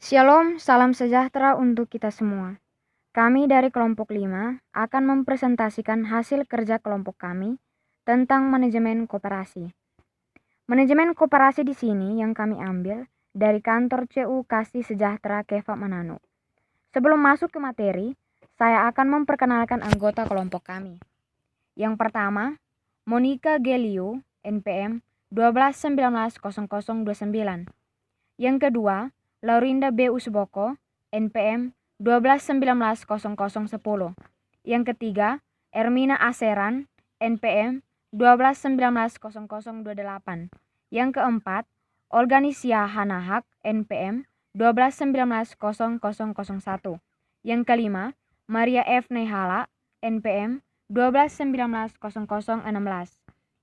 Shalom, salam sejahtera untuk kita semua. Kami dari kelompok 5 akan mempresentasikan hasil kerja kelompok kami tentang manajemen koperasi. Manajemen koperasi di sini yang kami ambil dari kantor CU Kasih Sejahtera Keva Manano. Sebelum masuk ke materi, saya akan memperkenalkan anggota kelompok kami. Yang pertama, Monica Gelio, NPM 12190029. Yang kedua, Laurinda B. Usboko, NPM 12190010. Yang ketiga, Ermina Aseran, NPM 12190028. Yang keempat, Olganisia Hanahak, NPM 12190001. Yang kelima, Maria F. Nehala, NPM 12190016.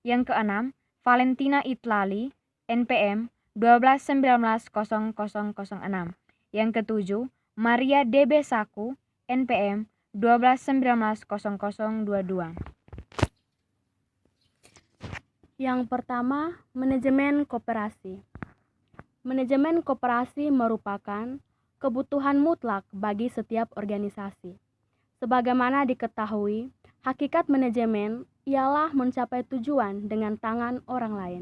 Yang keenam, Valentina Itlali, NPM 12190006. Yang ketujuh, Maria DB Saku, NPM 12190022. Yang pertama, manajemen koperasi. Manajemen koperasi merupakan kebutuhan mutlak bagi setiap organisasi. Sebagaimana diketahui, hakikat manajemen ialah mencapai tujuan dengan tangan orang lain.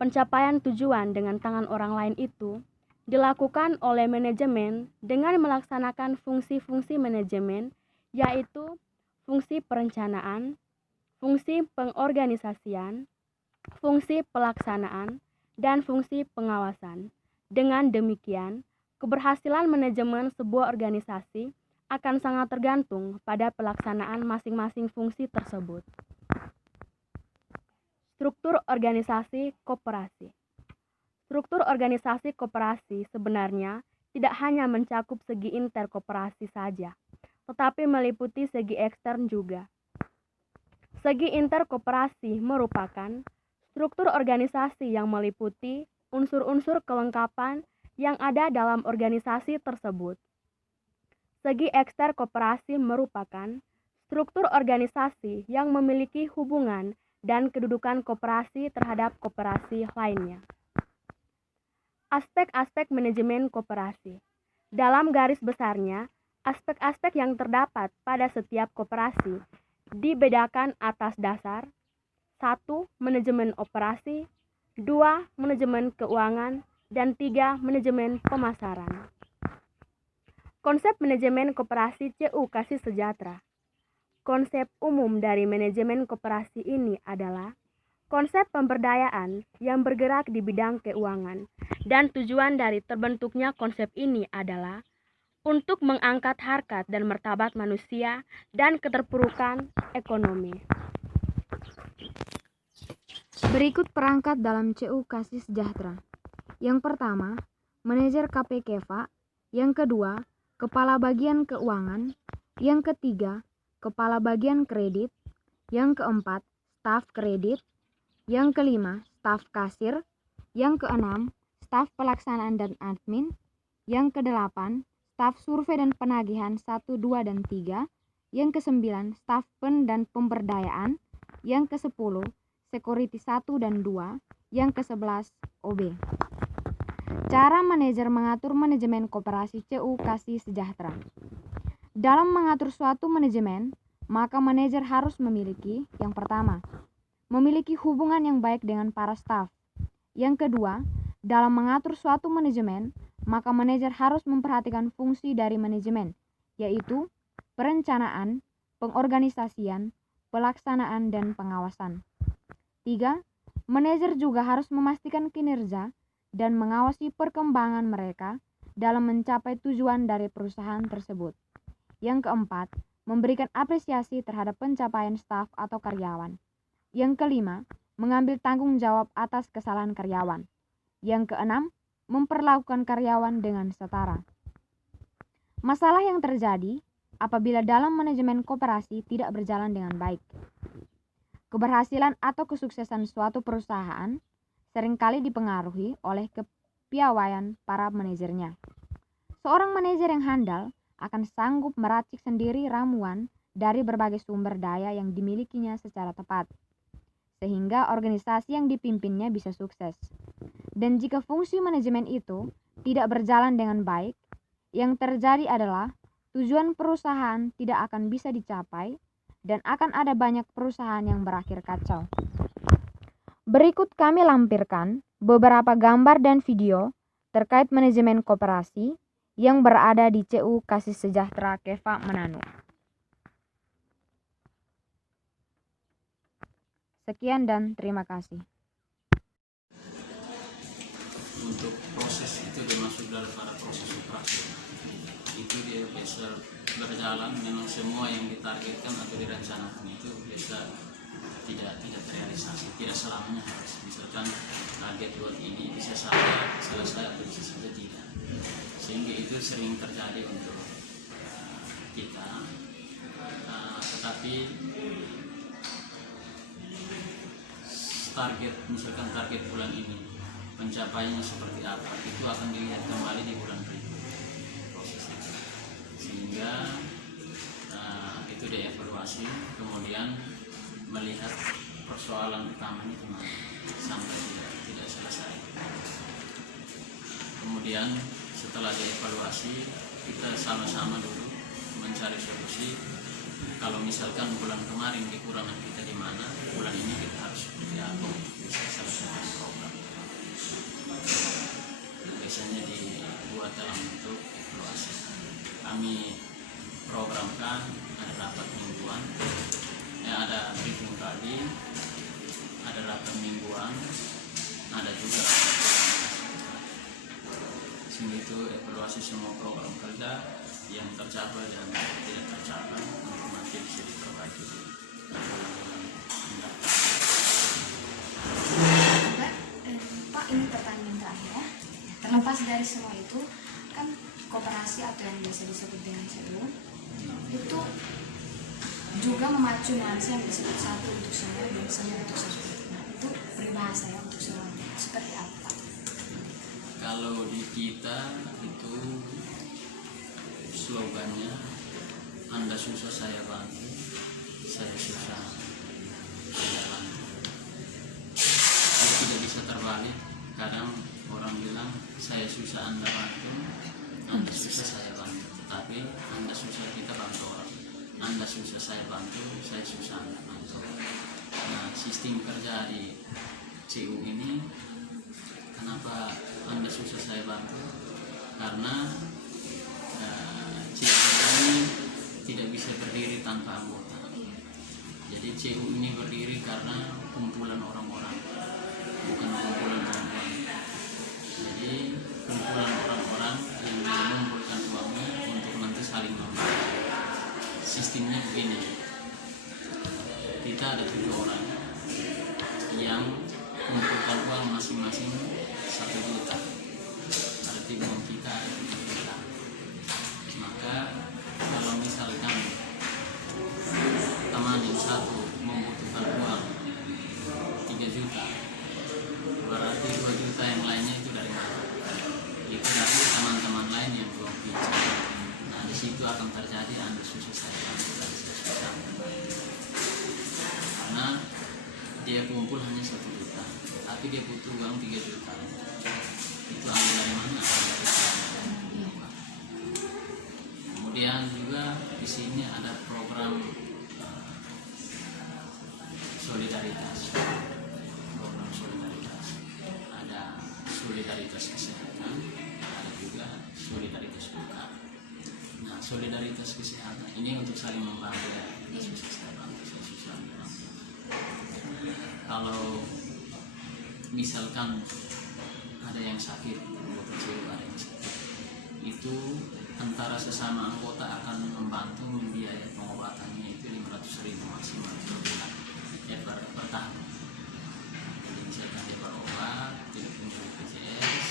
Pencapaian tujuan dengan tangan orang lain itu dilakukan oleh manajemen dengan melaksanakan fungsi-fungsi manajemen, yaitu fungsi perencanaan, fungsi pengorganisasian, fungsi pelaksanaan, dan fungsi pengawasan. Dengan demikian, keberhasilan manajemen sebuah organisasi akan sangat tergantung pada pelaksanaan masing-masing fungsi tersebut. Struktur organisasi koperasi. Struktur organisasi koperasi sebenarnya tidak hanya mencakup segi interkoperasi saja, tetapi meliputi segi ekstern juga. Segi interkoperasi merupakan struktur organisasi yang meliputi unsur-unsur kelengkapan yang ada dalam organisasi tersebut. Segi ekster koperasi merupakan struktur organisasi yang memiliki hubungan dan kedudukan koperasi terhadap koperasi lainnya. Aspek-aspek manajemen koperasi. Dalam garis besarnya, aspek-aspek yang terdapat pada setiap koperasi dibedakan atas dasar 1. Manajemen operasi, 2. Manajemen keuangan, dan 3. Manajemen pemasaran. Konsep manajemen koperasi CU Kasih Sejahtera. Konsep umum dari manajemen koperasi ini adalah konsep pemberdayaan yang bergerak di bidang keuangan, dan tujuan dari terbentuknya konsep ini adalah untuk mengangkat harkat dan martabat manusia dan keterpurukan ekonomi. Berikut perangkat dalam CU Kasih Sejahtera. Yang pertama, manajer KP Keva. Yang kedua, kepala bagian keuangan. Yang ketiga, kepala bagian kredit. Yang keempat, staf kredit. Yang kelima, staf kasir. Yang keenam, staf pelaksanaan dan admin. Yang kedelapan, staf survei dan penagihan 1, 2, dan 3. Yang kesembilan, staf pen dan pemberdayaan. Yang kesepuluh, security 1 dan 2. Yang ke-11, OB. Cara manajer mengatur manajemen koperasi CU Kasih Sejahtera. Dalam mengatur suatu manajemen, maka manajer harus memiliki, yang pertama, memiliki hubungan yang baik dengan para staf. Yang kedua, dalam mengatur suatu manajemen, maka manajer harus memperhatikan fungsi dari manajemen, yaitu perencanaan, pengorganisasian, pelaksanaan, dan pengawasan. 3. Manajer juga harus memastikan kinerja dan mengawasi perkembangan mereka dalam mencapai tujuan dari perusahaan tersebut. Yang keempat, memberikan apresiasi terhadap pencapaian staf atau karyawan. Yang kelima, mengambil tanggung jawab atas kesalahan karyawan. Yang keenam, memperlakukan karyawan dengan setara. Masalah yang terjadi apabila dalam manajemen koperasi tidak berjalan dengan baik. Keberhasilan atau kesuksesan suatu perusahaan seringkali dipengaruhi oleh kepiawaian para manajernya. Seorang manajer yang handal akan sanggup meracik sendiri ramuan dari berbagai sumber daya yang dimilikinya secara tepat, sehingga organisasi yang dipimpinnya bisa sukses. Dan jika fungsi manajemen itu tidak berjalan dengan baik, yang terjadi adalah tujuan perusahaan tidak akan bisa dicapai dan akan ada banyak perusahaan yang berakhir kacau. Berikut kami lampirkan beberapa gambar dan video terkait manajemen koperasi yang berada di CU Kasih Sejahtera Keva Manado. Sekian dan terima kasih. Untuk proses itu dimasuk daripada proses operasi. Itu dia bisa berjalan, memang semua yang ditargetkan atau direncanakan itu bisa tidak terrealisasi, tidak selamanya harus. Misalkan target buat ini bisa saja selesai atau bisa saja tidak, sehingga itu sering terjadi untuk kita. Tetapi misalkan target bulan ini pencapaiannya seperti apa, itu akan dilihat kembali di bulan berikutnya prosesnya, sehingga itu dievaluasi, kemudian melihat persoalan utamanya di mana sampai tidak selesai. Kemudian setelah dievaluasi, kita sama-sama dulu mencari solusi. Kalau misalkan bulan kemarin kekurangan kita di mana, bulan ini kita harus seperti apa untuk bisa selesai program. Biasanya dibuat dalam bentuk evaluasi. Kami programkan ada rapat mingguan, ada briefing tadi, ada rapat mingguan, ada juga rapat. Sini itu evaluasi semua program kerja yang tercapai dan tidak tercapai untuk nanti bisa diperbaiki. Pak, ini pertanyaan terakhir ya. Terlepas dari semua itu, kan koperasi atau yang biasa disebut dengan CU itu juga memacu nuansa yang disebut satu untuk semua dan semua untuk satu. Nah, itu peribahasa ya untuk semuanya. Seperti apa? Kalau di kita itu slogannya, Anda susah saya bantu, saya susah saya bantu. Itu tidak bisa terbalik. Kadang orang bilang saya susah Anda bantu, Anda susah saya bantu. Tetapi Anda susah kita bantu orang, Anda susah saya bantu, saya susah Anda bantu. Nah, sistem kerja di CU ini, kenapa Anda susah saya bantu? Karena CU ini tidak bisa berdiri tanpa anggota. Jadi CU ini berdiri karena kumpulan orang-orang, bukan kumpulan orang-orang. Jadi kumpulan orang-orang yang mengumpulkan uangnya untuk nanti saling membantu. Sistemnya begini, kita ada 7 orang yang mengumpulkan uang masing-masing 1 juta. Berarti uang kita ada 7 juta. Maka kalau misalkan teman yang satu membutuhkan uang 3 juta, berarti 2 juta yang lainnya itu dari mana? Itu dari teman-teman lain yang belum pinjam. Nah, di situ akan terjadi Anda susah saya bantu dan saya susah. Karena dia kumpul hanya 1 juta, tapi dia butuh uang 3 juta. Itu ambil dari mana? Kemudian juga di sini ada program solidaritas. Program solidaritas. Ada solidaritas kesehatan, ada juga solidaritas bukan. Nah, solidaritas kesehatan ini untuk saling membantu ya. Susah saya bantu, saya susah bantu. Kalau misalkan ada yang sakit, ada yang sakit, itu antara sesama anggota akan membantu membiayai pengobatannya itu 500.000 maksimal per bulan, per tahun. Jadi misalkan dia berobat, tidak punya BPJS,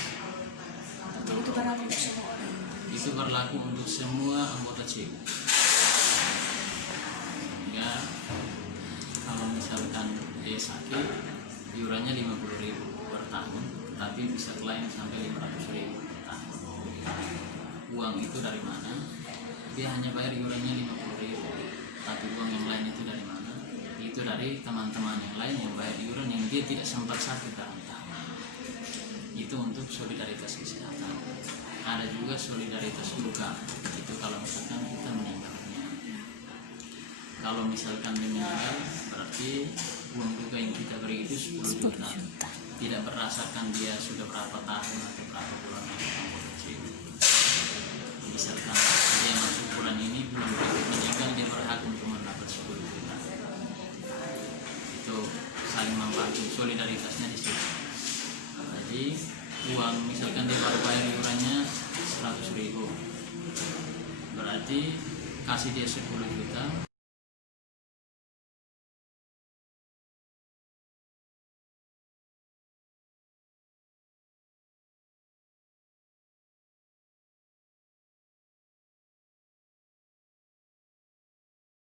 Itu berlaku untuk semua orang. itu berlaku untuk semua anggota CU. Ya, kalau misalkan dia sakit, iurannya 50.000 per tahun, tapi bisa klaim sampai 500.000 per tahun. Uang itu dari mana? Dia hanya bayar iurannya 50.000, tapi uang yang lain itu dari mana? Itu dari teman-teman yang lain yang bayar iuran yang dia tidak sempat sakit dalam tahun. Itu untuk solidaritas kesehatan. ada juga solidaritas duka, itu kalau misalkan kita meninggal dunia. Kalau misalkan dia meninggal, berarti uang duka yang kita beri itu 10 juta. Tidak berdasarkan dia sudah berapa tahun atau berapa bulan kecil. Misalkan dia masuk bulan ini, bulan berikut meninggal, dia berhak untuk mendapat 10 juta. Itu saling membantu, solidaritasnya di situ. Jadi uang misalkan dia baru bayar iurannya 100.000, berarti kasih dia 10 juta.